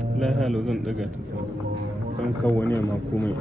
halo zan daga ta san kawo ne ma komai.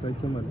Sake mana.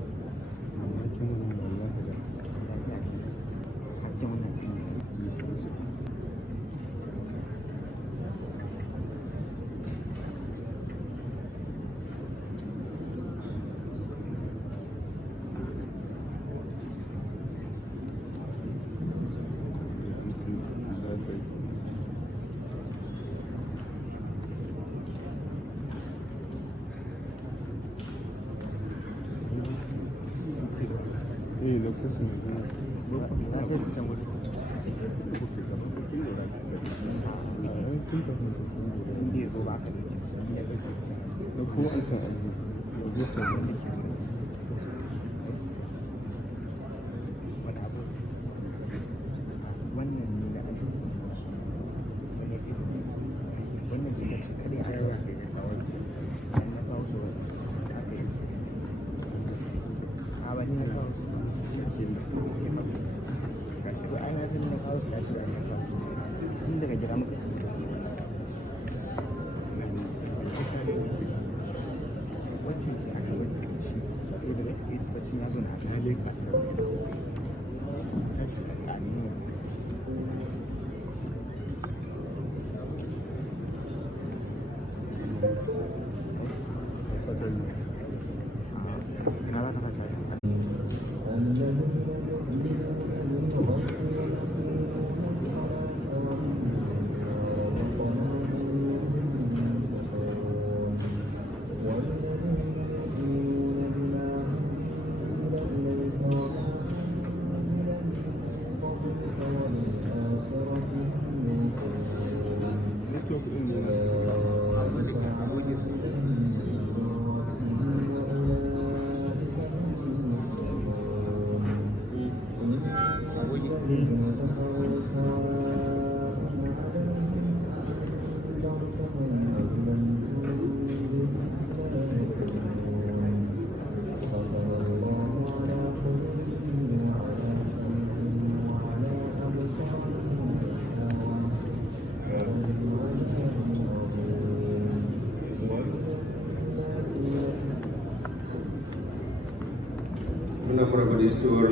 muna maraba da isowar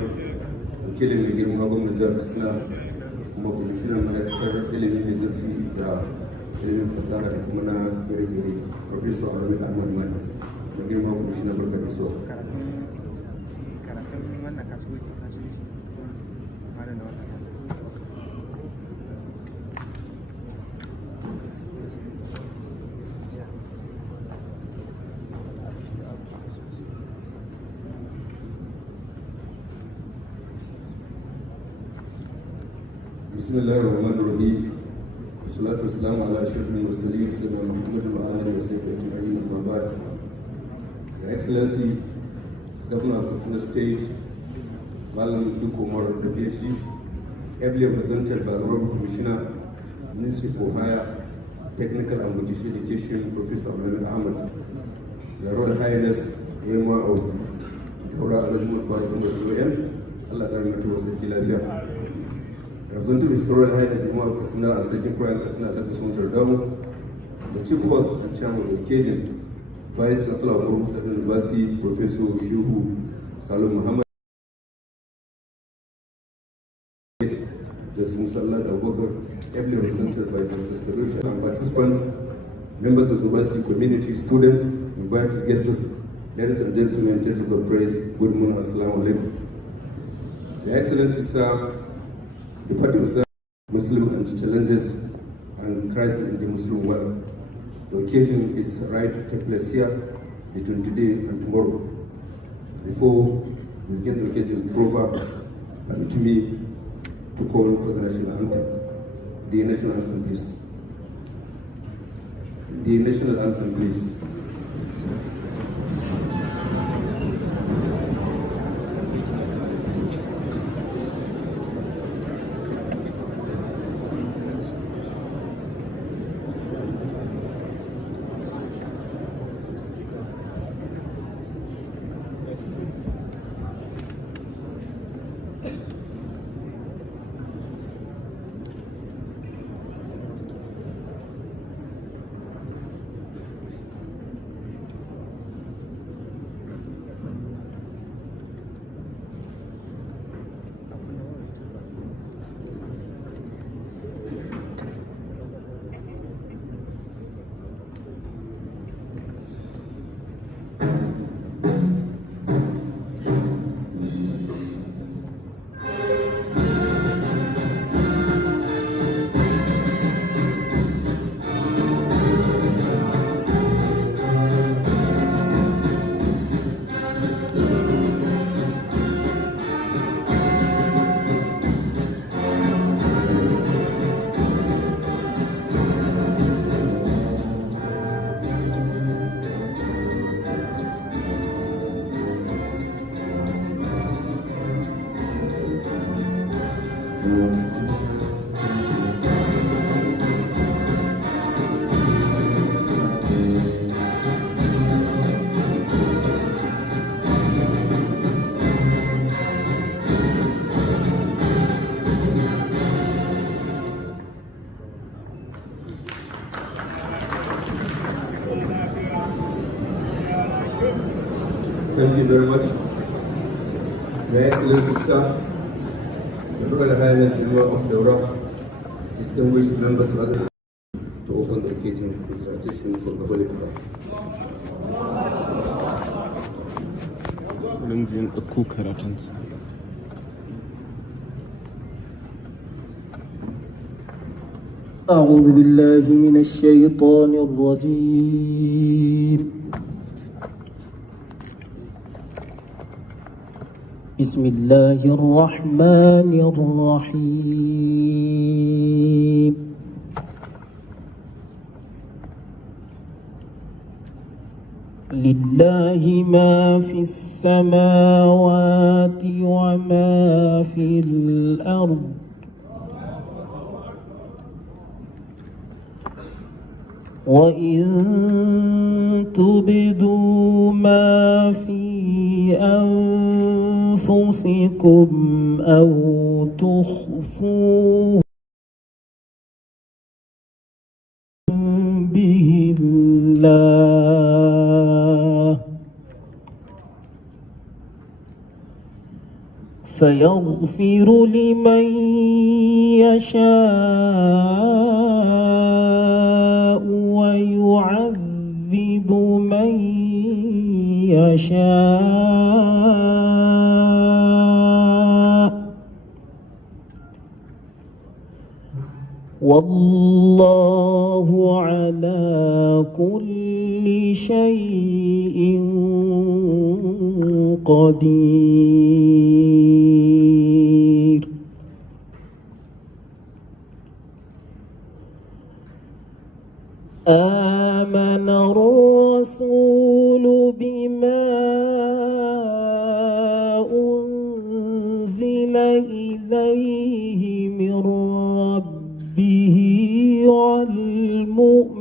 wakilin mai girma gwamnan jihar Katsina kuma kwamishinan ma'aikatar ilimi mai zurfi da ilimin fasaha da kuma na gere-gere Professor Ahmed Ahmad Mani. Mai girma kwamishinan barka da isowar. بسم الله الرحمن الرحيم والصلاة والسلام على أشرف المرسلين سيدنا محمد وعلى آله وصحبه أجمعين أما بعد. Your Excellency, Governor of Katsina State, Malam Duke Umar, the PhD, ably represented by the Honorable Commissioner, Ministry for Higher Technical and Vocational Education, Professor Ahmed Ahmad, the Royal Highness Emma of Daura Alajumar Farid Umar Suwayan, Allah Darmatu Wasaki Lafiya. representative of His Royal Highness Imam of Katsina and Sarkin Kuryan Katsina Alhaji Usman Dardawo, the Chief Host and Chairman of the occasion, Vice Chancellor of Moro State University, Professor Shehu Salum Muhammad, Justice Musallad Abubakar, ably represented by Justice Karusha, and participants, members of the university community, students, invited guests, ladies and gentlemen, gentlemen of praise, good morning, assalamu alaikum. Your Excellency, sir, the party of Muslim and the challenges and crisis in the Muslim world. The occasion is right to take place here between today and tomorrow. Before we begin the occasion proper, permit me to call for the national anthem. The national anthem, please. The national anthem, please. Thank you very much. Your Excellency, sir, the Royal Highness Imam of Daura, distinguished members of the to open the occasion with recitation from the Holy Quran. أعوذ بالله من الشيطان الرجيم. بسم الله الرحمن الرحيم. لله ما في السماوات وما في الأرض. وإن تبدوا ما في أنفسكم أو تخفوه به الله فيغفر لمن يشاء ويعذب من يشاء والله على كل شيء قدير. آمن الرسول بما أنزل إليه من ربه والمؤمنون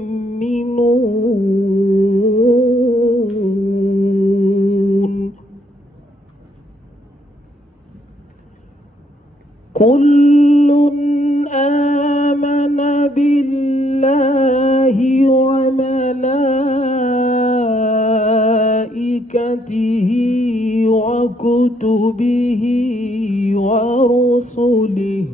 كل الله وملائكته وكتبه ورسله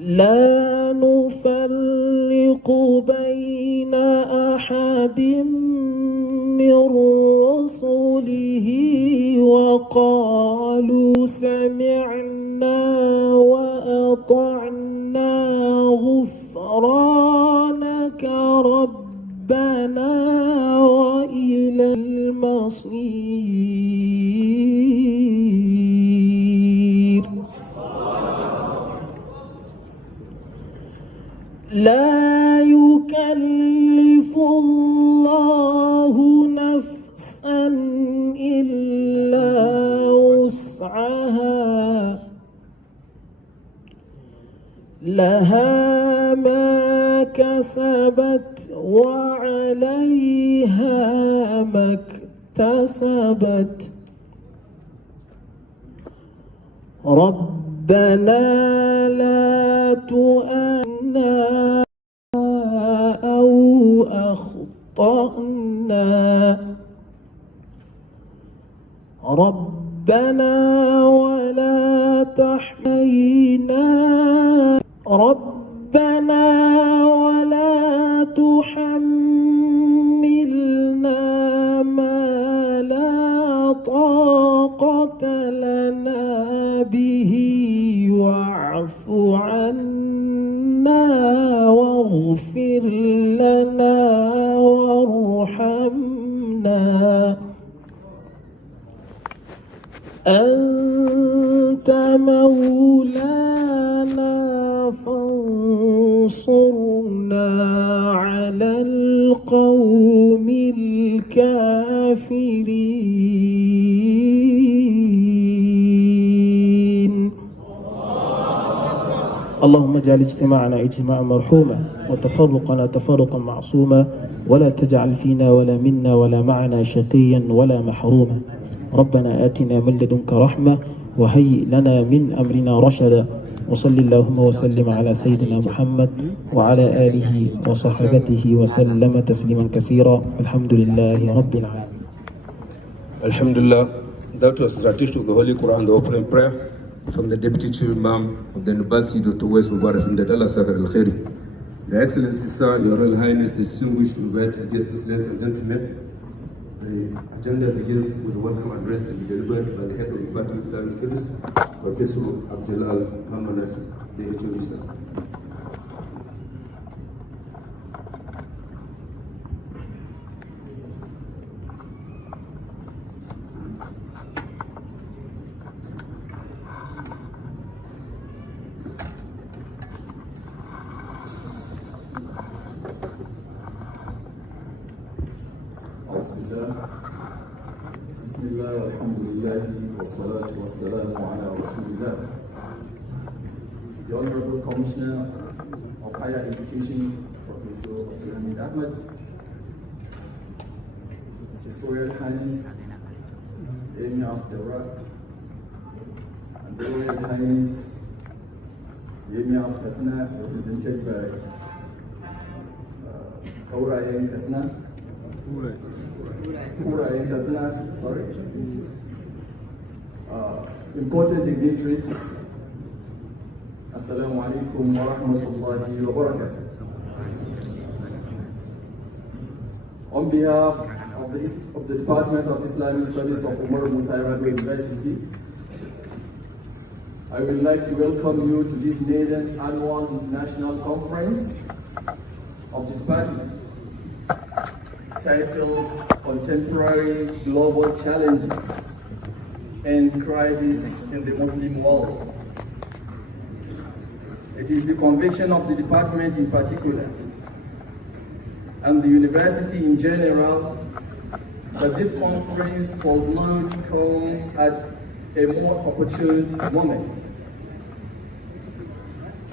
لا نفرق بين أحد من رسله وقالوا سمعنا وأطعنا غفرانك ربنا وإلى المصير لا يكلف الله نفسا إلا وسعها لها ما كسبت وعليها ما اكتسبت ربنا لا تؤاخذنا أو أخطأنا ربنا ولا تحملنا ربنا ولا تحملنا ما لا طاقة لنا به واعف عنا واغفر لنا وارحمنا أنت مولانا فانصرنا على القوم الكافرين اللهم اجعل اجتماعنا اجتماعا مرحوما وتفرقنا تفرقا معصوما ولا تجعل فينا ولا منا ولا معنا شقيا ولا محروما ربنا آتنا من لدنك رحمة وهيئ لنا من أمرنا رشدا وصل اللهم وسلم على سيدنا محمد وعلى آله وصحبته وسلم تسليما كثيرا الحمد لله رب العالمين. Alhamdulillah, that was recitation of the Holy Quran, the opening prayer from the Deputy Chief Imam of the University, Dr. Wais Mubarak from the Allah Sakar al-Khairi. Your Excellency, Sir, Your Royal Highness, distinguished invited guests, ladies and gentlemen, the agenda begins with the welcome address to be delivered by the head of the Department of Services, Professor Abdullah Muhammad Nasir, the HOD, sir. بسم الله والحمد لله والصلاة والسلام على رسول الله. The Honorable Commissioner of Higher Education, Professor Abdulhamid Ahmed, His Royal Highness Emir of Daura, and the Royal Highness Emir of Kasna, represented by Kaurayan Kasna. Sorry. Important dignitaries, Assalamu alaikum wa rahmatullahi wa barakatuh. On behalf of the Department of Islamic Studies of Umar Musa Yar'Adua University, I would like to welcome you to this maiden annual international conference of the department, titled Contemporary Global Challenges and Crises in the Muslim World. It is the conviction of the department in particular, and the university in general, that this conference could not come at a more opportune moment.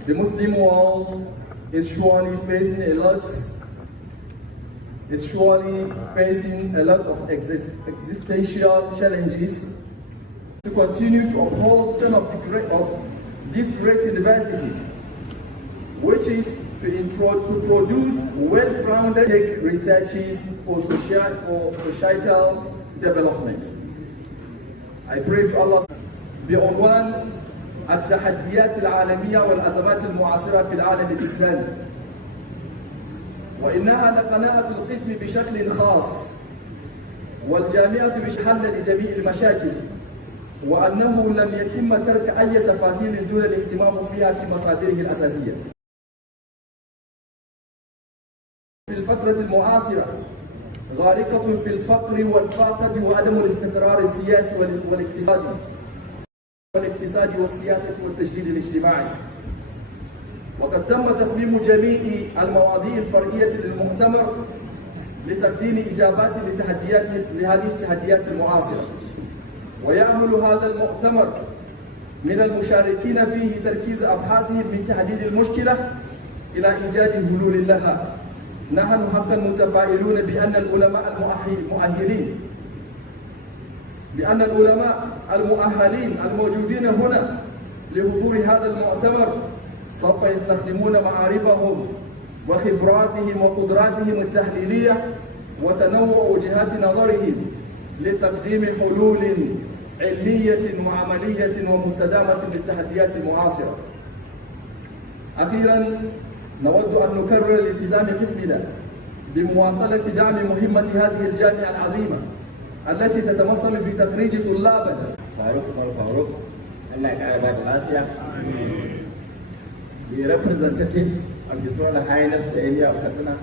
The Muslim world is surely facing a lot of existential challenges. To continue to uphold the term of this great university which is to produce well-grounded researches for societal development. I pray to Allah بعنوان التحديات العالمية والأزمات المعاصرة في العالم الإسلامي، وإنها لقناعة القسم بشكل خاص والجامعة بحل لجميع المشاكل، وأنه لم يتم ترك أي تفاصيل دون الاهتمام فيها في مصادره الأساسية. في الفترة المعاصرة غارقة في الفقر والفاقة وعدم الاستقرار السياسي والاقتصادي والسياسة والتجديد الاجتماعي. وقد تم تصميم جميع المواضيع الفرعية للمؤتمر لتقديم إجابات لهذه التحديات المعاصرة. ويأمل هذا المؤتمر من المشاركين فيه تركيز أبحاثهم من تحديد المشكلة إلى إيجاد حلول لها. نحن حقا متفائلون بأن العلماء المؤهلين الموجودين هنا لحضور هذا المؤتمر سوف يستخدمون معارفهم وخبراتهم وقدراتهم التحليلية وتنوع وجهات نظرهم لتقديم حلول علمية وعملية ومستدامة للتحديات المعاصرة. أخيراً نود أن نكرر الالتزام قسمنا بمواصلة دعم مهمة هذه الجامعة العظيمة التي تتمثل في تخريج طلابا the representative of His Royal Highness the Emir of Katsina,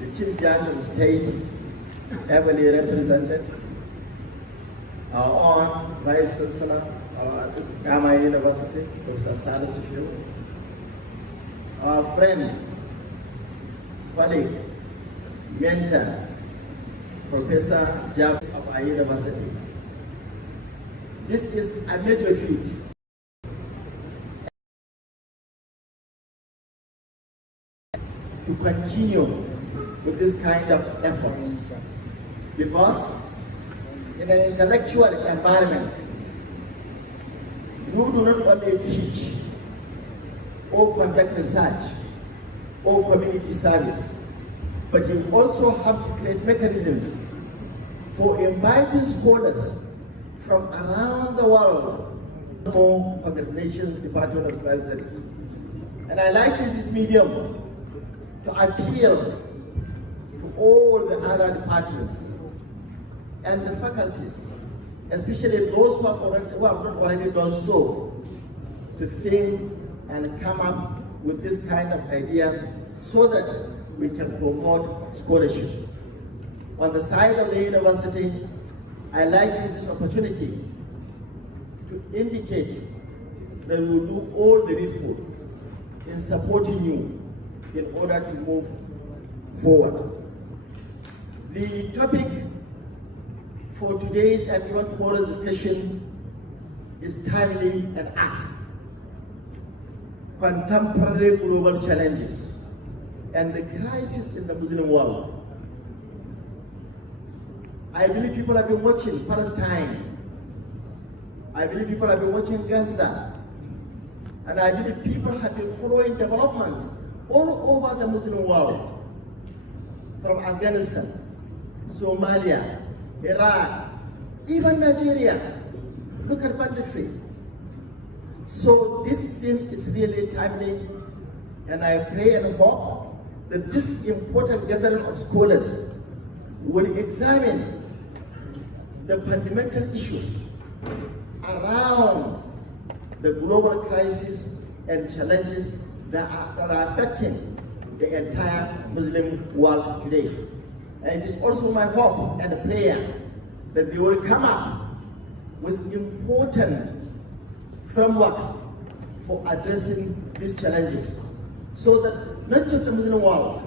the Chief Judge of the State, heavily represented, our own Vice Chancellor of Istiqamah University, Professor Salih Sufiu, our friend, colleague, mentor, Professor Jaff of our university. This is a major feat. To continue with this kind of efforts, because in an intellectual environment, you do not only teach or conduct research or community service, but you also have to create mechanisms for inviting scholars from around the world for organizations, Department of Islamic Studies. And I like this medium to appeal to all the other departments and the faculties, especially those who have not already done so, to think and come up with this kind of idea so that we can promote scholarship. On the side of the university, I like this opportunity to indicate that we will do all the needful in supporting you in order to move forward. The topic for today's and even tomorrow's discussion is timely and apt. Contemporary global challenges and the crisis in the Muslim world. I believe people have been watching Palestine. I believe people have been watching Gaza. And I believe people have been following developments all over the Muslim world, from Afghanistan, Somalia, Iraq, even Nigeria. Look at banditry. So this theme is really timely, and I pray and hope that this important gathering of scholars will examine the fundamental issues around the global crisis and challenges that are affecting the entire Muslim world today. And it is also my hope and prayer that they will come up with important frameworks for addressing these challenges, so that not just the Muslim world,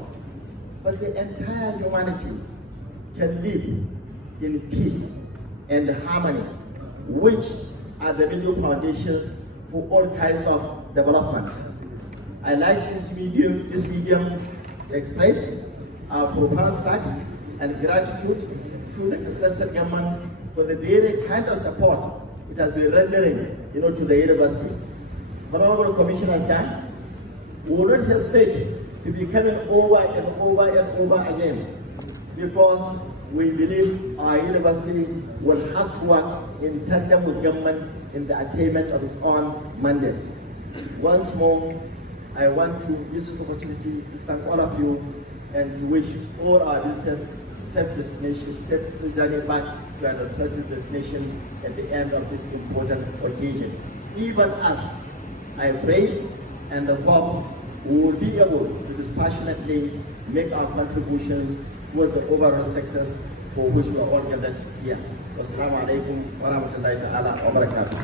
but the entire humanity can live in peace and harmony, which are the major foundations for all kinds of development. I like this medium to express our profound thanks and gratitude to the Catholic State government for the very kind of support it has been rendering, to the university. Honorable Commissioner Sir, We will not hesitate to be coming over and over and over again, because we believe our university will have to work in tandem with government in the attainment of its own mandates. Once more, I want to use this opportunity to thank all of you and to wish all our visitors safe destination, safe journey back to our alternative destinations at the end of this important occasion. Even as I pray and hope we will be able to dispassionately make our contributions towards the overall success for which we are all gathered here. Wassalamu alaikum wa rahmatullahi ta'ala wa barakatuh.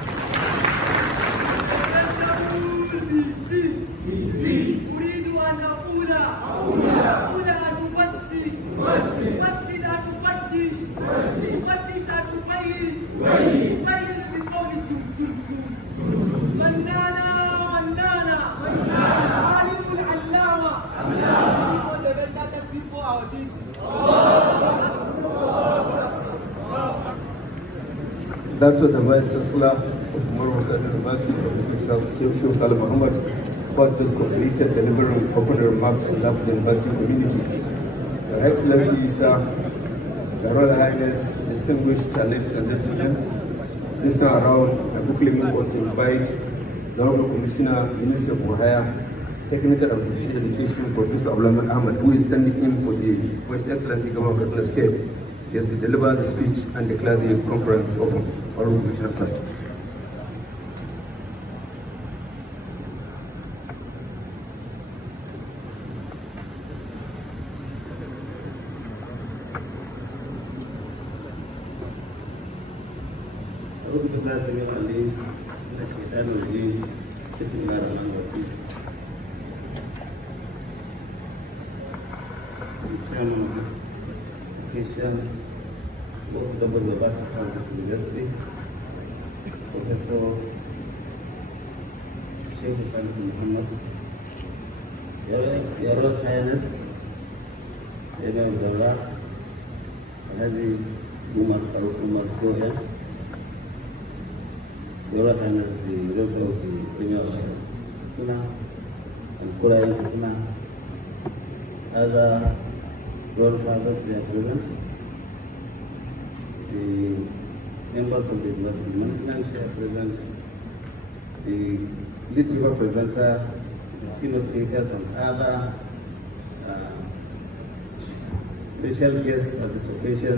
That was the Vice Chancellor of Umaru Musa University, Professor Sheikh Salim Muhammad, who has just completed delivering opening remarks on behalf of the university community. Your Excellency, Sir, Your Royal Highness, distinguished ladies and gentlemen, this time around, I quickly move on to invite the Honorable Commissioner, Minister of Wahaya, Technical and Education, Professor Abdulrahman Ahmad, who is standing in for His Excellency Governor of Kaduna State. He has to deliver the speech and declare the conference open. Honorable Commissioner, sir. Chairman of this occasion, both members of Assistant from this university, Professor Sheikh Salim Muhammad, Your Royal Highness, Emir Abdullah, Haji Umar Farooq Umar Soria, Your Royal Highness, the Director of the Premier of Suna and Kura Suna, other Royal Fathers are present, the members of the University Management are present, the lead paper presenter, the keynote speakers and other special guests at this occasion,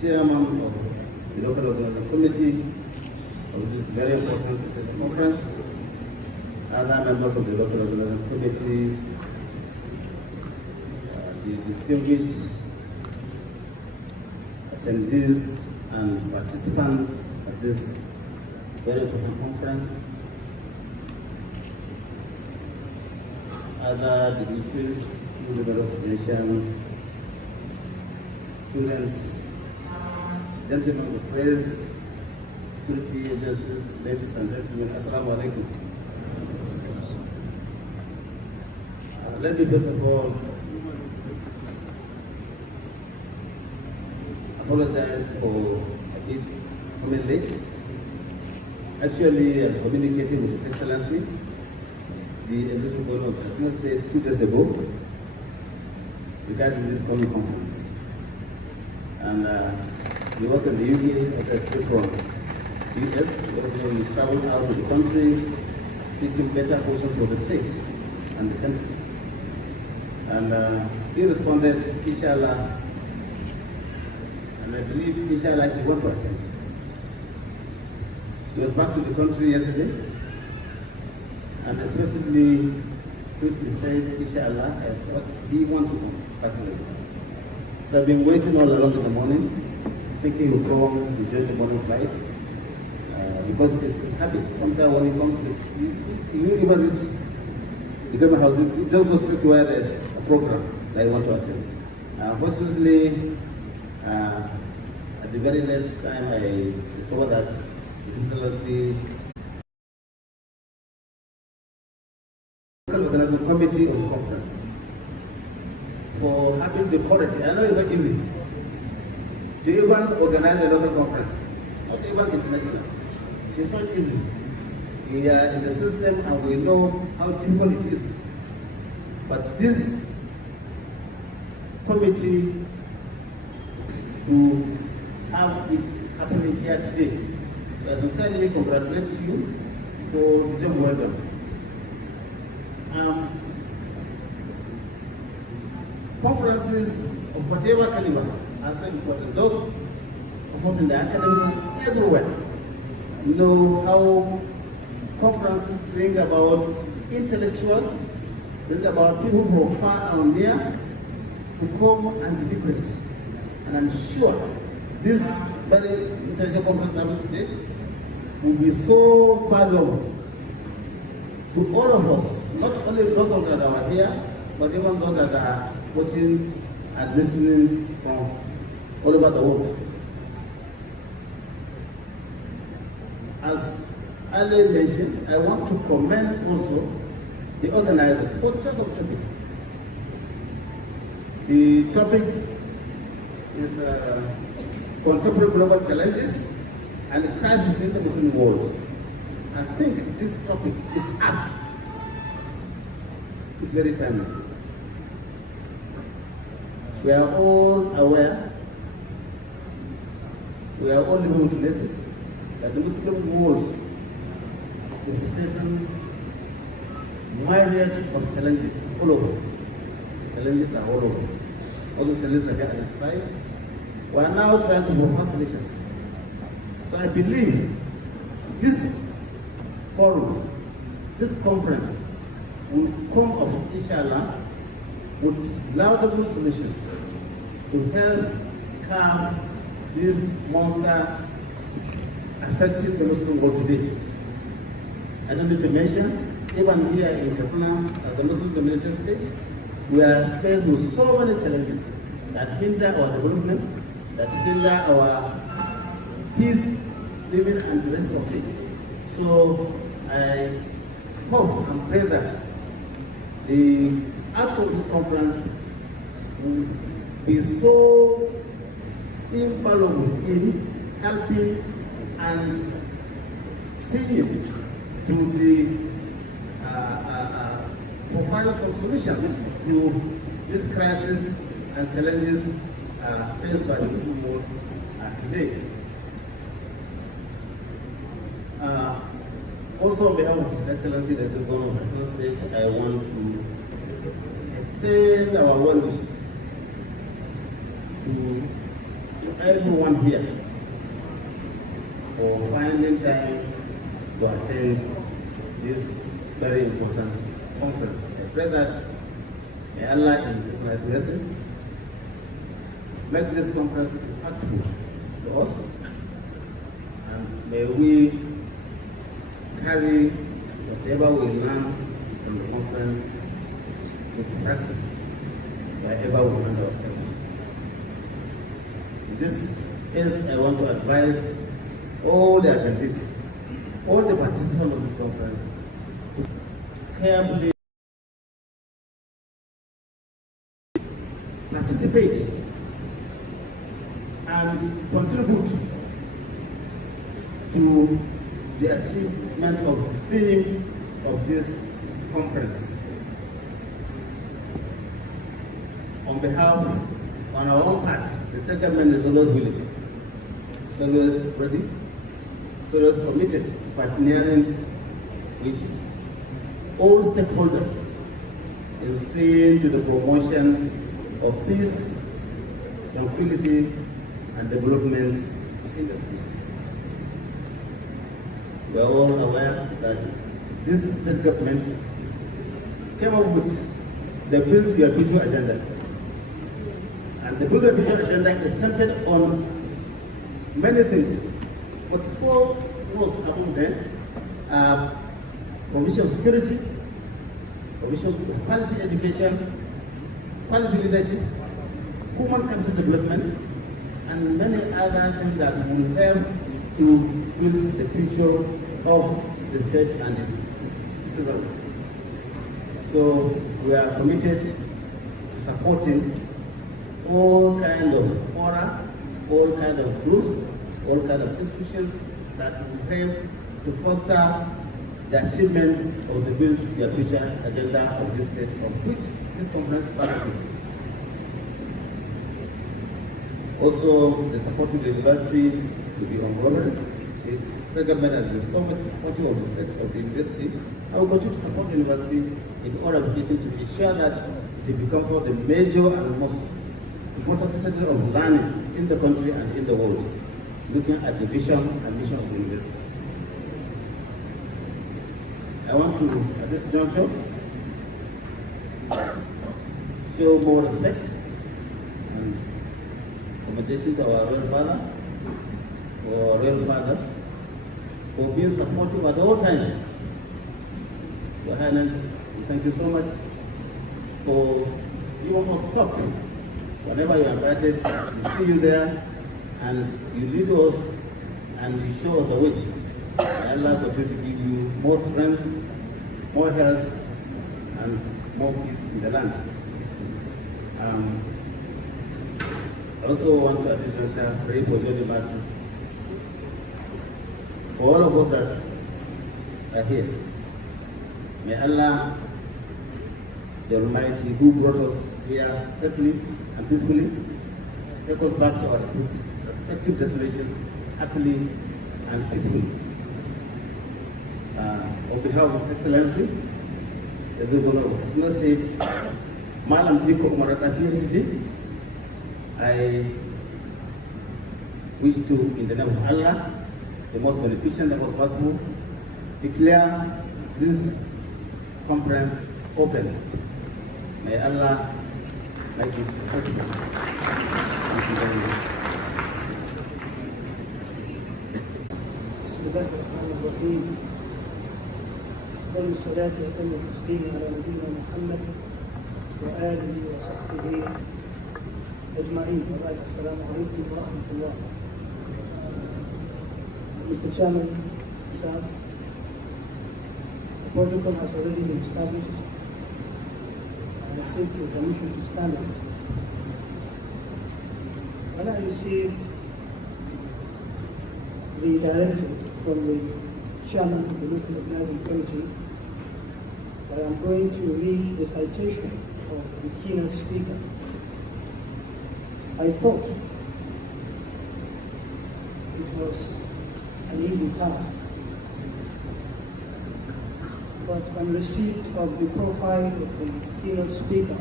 Chairman of the Local Organizing Committee of this very important conference, other members of the Local Organizing Committee, the distinguished attendees and participants at this very important conference, other dignitaries, members of the nation, students, gentlemen of the press, security agencies, ladies and gentlemen, Assalamu alaikum. Let me first of all apologize for it coming late. Actually, I communicated with His Excellency, the Executive Governor of Kaduna State 2 days ago regarding this coming conference. And we was in the UK, but I came from US, where we traveled out of the country seeking better positions for the state and the country. And he responded, inshallah, and I believe inshallah he want to attend. He was back to the country yesterday, and especially since he said inshallah, I thought he want to come personally. So I've been waiting all along in the morning, thinking he'll come to join the morning flight, because it's his habit. Sometimes when he comes to, you even reach the government house, you just go straight to where there's a program that you want to attend. Unfortunately, at the very late time, I discovered that the Excellency organizing committee of the conference for having the courage. I know it's not easy to even organize a local conference, not even international. It's not easy. We are in the system and we know how difficult it is. But this committee to have it happening here today. So I sincerely congratulate you for the job well done. Conferences of whatever caliber are so important. Those of us in the academies everywhere know how conferences bring about intellectuals, bring about people from far and near to come and deliberate. And I'm sure this very international conference happening today will be so valuable to all of us, not only those of us that are here, but even those that are watching and listening from all over the world. As earlier mentioned, I want to commend also the organizers for the choice of topic. The topic is contemporary global challenges and the crisis in the Muslim world. I think this topic is apt. It's very timely. We are all aware, we are all living witnesses that the Muslim world is facing myriad of challenges all over. Challenges are all over. All the challenges are being identified. We are now trying to propose solutions. So I believe this forum, this conference will come of inshallah with laudable solutions to help calm this monster affecting the Muslim world today. I don't need to mention, even here in Katsina, as a Muslim dominated state, we are faced with so many challenges that hinder our development, that hinder our peace, living, and the rest of it. So I hope and pray that the outcome of this conference will be so invaluable in helping and seeing to the profiles of solutions to this crisis and challenges faced by the Muslim world today. Also, on behalf of His Excellency, the Governor of the State, I want to extend our well wishes to everyone here for finding time to attend this very important conference. I pray that may Allah in His infinite blessing make this conference impactful to us, and may we carry whatever we learn from the conference to practice wherever we find ourselves. This is, I want to advise all the attendees, all the participants of this conference, to carefully participate and contribute to the achievement of the theme of this conference. On behalf, on our own part, the state government is always willing, it's always ready, it's always committed to partnering with all stakeholders in seeing to the promotion of peace, tranquility, and development in the state. We are all aware that this state government came up with the Build Your Future agenda. And the Build Your Future agenda is centered on many things. But four most among them are provision of security, provision of quality education, quality leadership, human capital development, and many other things that will help to build the future of the state and its citizens. So we are committed to supporting all kind of fora, all kind of groups, all kind of institutions that will help to foster the achievement of the Build Your Future agenda of this state, of which this conference is part of it. Also, the support to the university will be ongoing. The state government has been so much supportive of the university. I will continue to support the university in all application to ensure that it becomes one of the major and most important citizens of learning in the country and in the world, looking at the vision and mission of the university. I want to, at this juncture, show more respect and commendation to our royal father, or our royal fathers, for being supportive at all times. Your Highness, we thank you so much for you almost stopped. Whenever you're invited, we see you there and you lead us and you show us the way. May Allah continue to give you more strength, more health, and more peace in the land. I also want to at this juncture pray for Johnny Masses, for all of us that are here. May Allah, the Almighty, who brought us here safely and peacefully, take us back to our respective destinations happily and peacefully. On behalf of His Excellency, the Governor of Kaduna State, Malam Diko Umar PhD, I wish to, in the name of Allah, the most beneficent that was possible, declare this conference open. May Allah make it successful. Thank you very much. بسم الله الرحمن الرحيم. أفضل الصلاة وأتم التسليم على نبينا محمد وآله وصحبه أجمعين. وبعد السلام عليكم ورحمة الله. Mr. Chairman, sir, the protocol has already been established and I seek your permission to stand on it. When I received the directive from the chairman of the local organizing committee that I'm going to read the citation of the keynote speaker, I thought it was an easy task. But on receipt of the profile of the keynote speaker,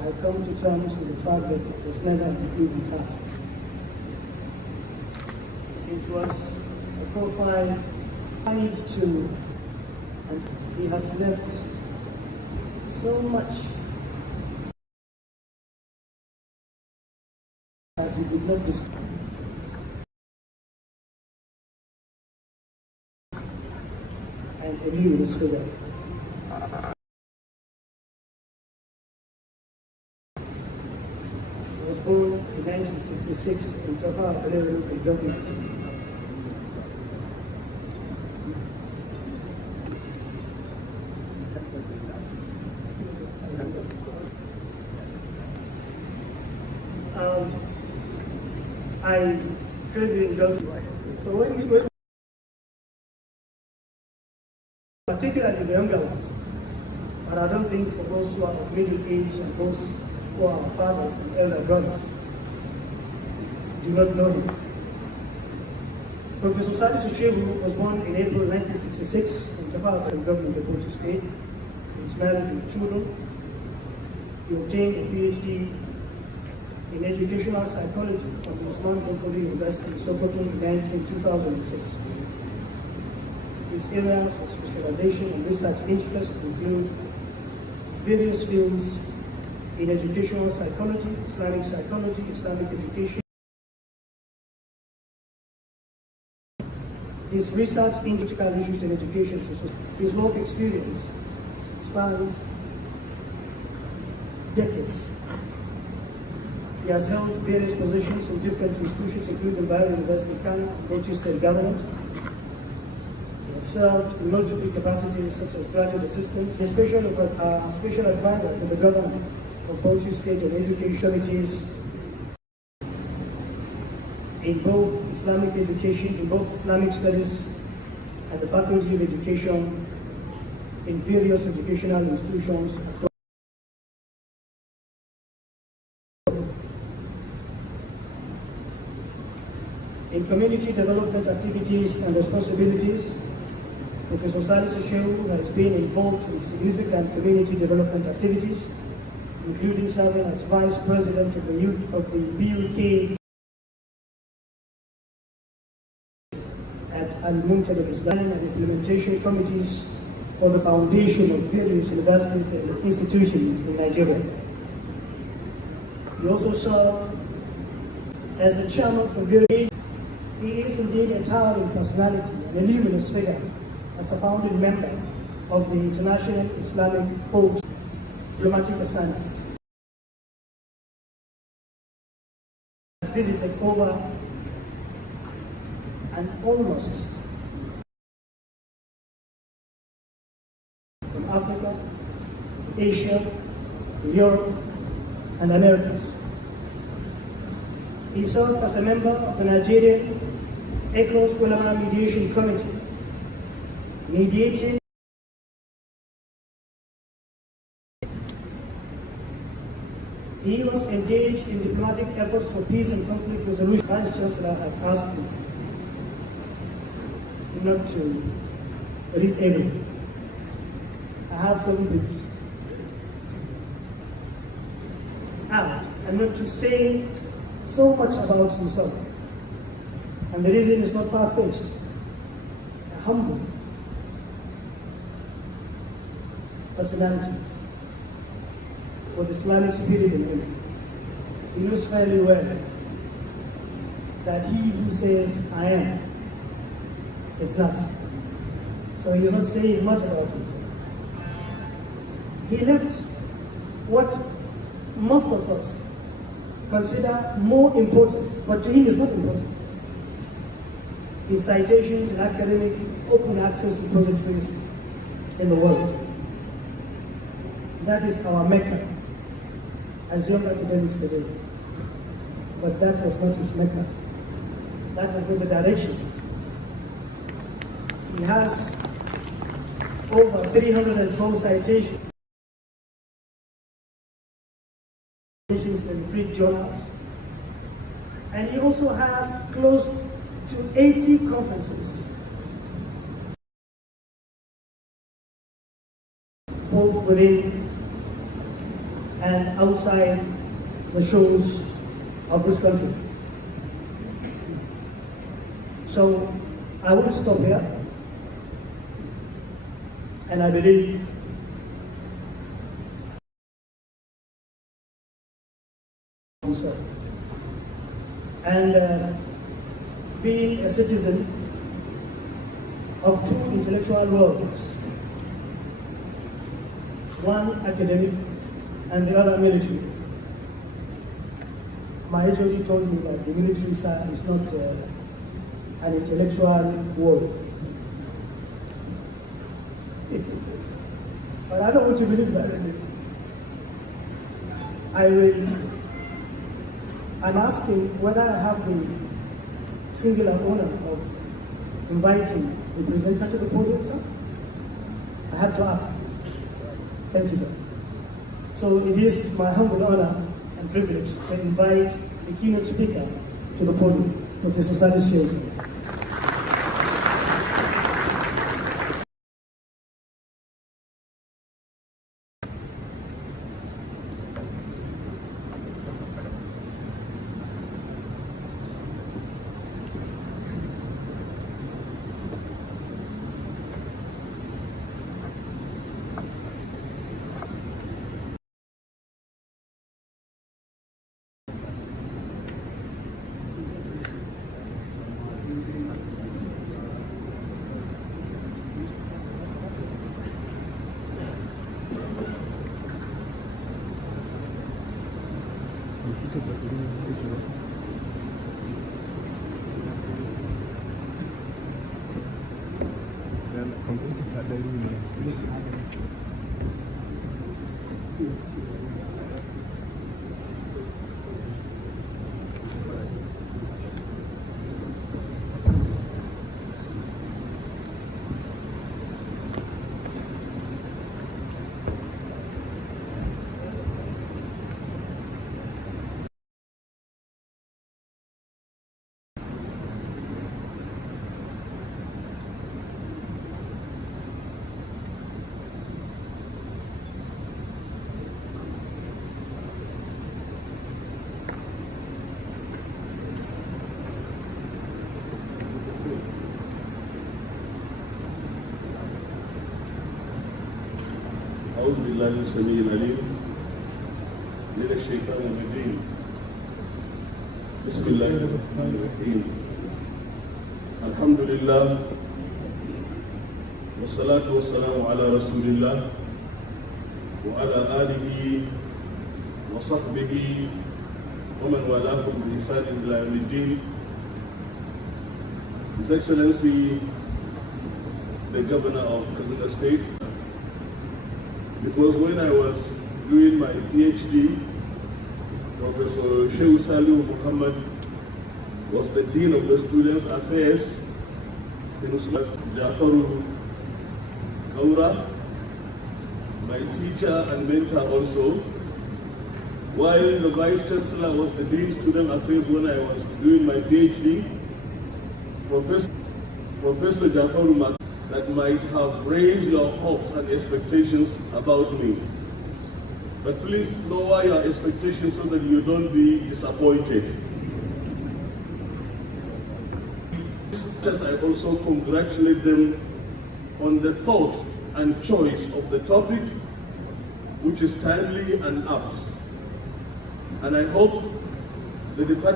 I come to terms with the fact that it was never an easy task. It was a profile tied to, and he has left so much that he did not describe. And Emil was figure. He was born in 1966 in Tafa, Balera local government. I crave the indulgence. So when particularly the younger ones, but I don't think for those who are of middle age and those who are fathers and elder brothers do not know him. Professor Salisu Shehu was born in April 1966 in Tafa government of Bauchi State. He was married with children. He obtained a PhD in educational psychology from the Usman Danfodio University, Sokoto, in 2006. His areas of specialization and research interest include various fields in educational psychology, Islamic education. His research into critical issues in education, his work experience spans decades. He has held various positions in different institutions, including Bayero University, Kano, Bauchi State Government. He has served in multiple capacities such as graduate assistant, and special advisor to the government of Bauchi State on education committees. in both Islamic education, in both Islamic studies at the Faculty of Education, in various educational institutions across. In community development activities and responsibilities, Professor Salisu Shehu has been involved in significant community development activities, including serving as Vice President of the Youth of the BUK at Al-Muntada Islam and implementation committees for the foundation of various universities and institutions in Nigeria. He also served as a chairman for various. He is indeed a towering personality and a luminous figure as a founding member of the International Islamic Thought Diplomatic Assignments. He has visited over and almost from Africa, Asia, Europe, and Americas. He served as a member of the Nigerian ECOWAS Ulama Mediation Committee, mediating he was engaged in diplomatic efforts for peace and conflict resolution. Vice Chancellor has asked me not to read everything. I have 7 pages. And not to say so much about himself. And the reason is not far-fetched. A humble personality with Islamic spirit in him. He knows fairly well that he who says, I am, is not. So he's not saying much about himself. He left what most of us consider more important, but to him is not important. His citations in academic open access repositories in the world. That is our Mecca as young academics today. But that was not his Mecca. That was not the direction. He has over 312 citations in free journals. And he also has close to 80 conferences, both within and outside the shores of this country. So I will stop here, and I believe so. And being a citizen of 2 intellectual worlds, one academic and the other military. My HOD told me that the military side is not an intellectual world. But I don't want to believe that. I'm asking whether I have the singular honor of inviting the presenter to the podium, sir. I have to ask. Thank you, sir. So it is my humble honor and privilege to invite the keynote speaker to the podium, Professor Salisu Shehu. أعوذ بالله السميع العليم من الشيطان الرجيم بسم الله الرحمن الرحيم الحمد لله والصلاة والسلام على رسول الله وعلى آله وصحبه ومن والاه بإحسان إلى يوم الدين. His Excellency the Governor of Kaduna State, because when I was doing my PhD, Professor Sheikh Salihu Muhammad was the Dean of the Students' Affairs in Jafaru Gaura, my teacher and mentor also, while the Vice Chancellor was the Dean of Student Affairs when I was doing my PhD. Professor Jafaru Mak that might have raised your hopes and expectations about me. But please lower your expectations so that you don't be disappointed. I also congratulate them on the thought and choice of the topic, which is timely and apt. And I hope the department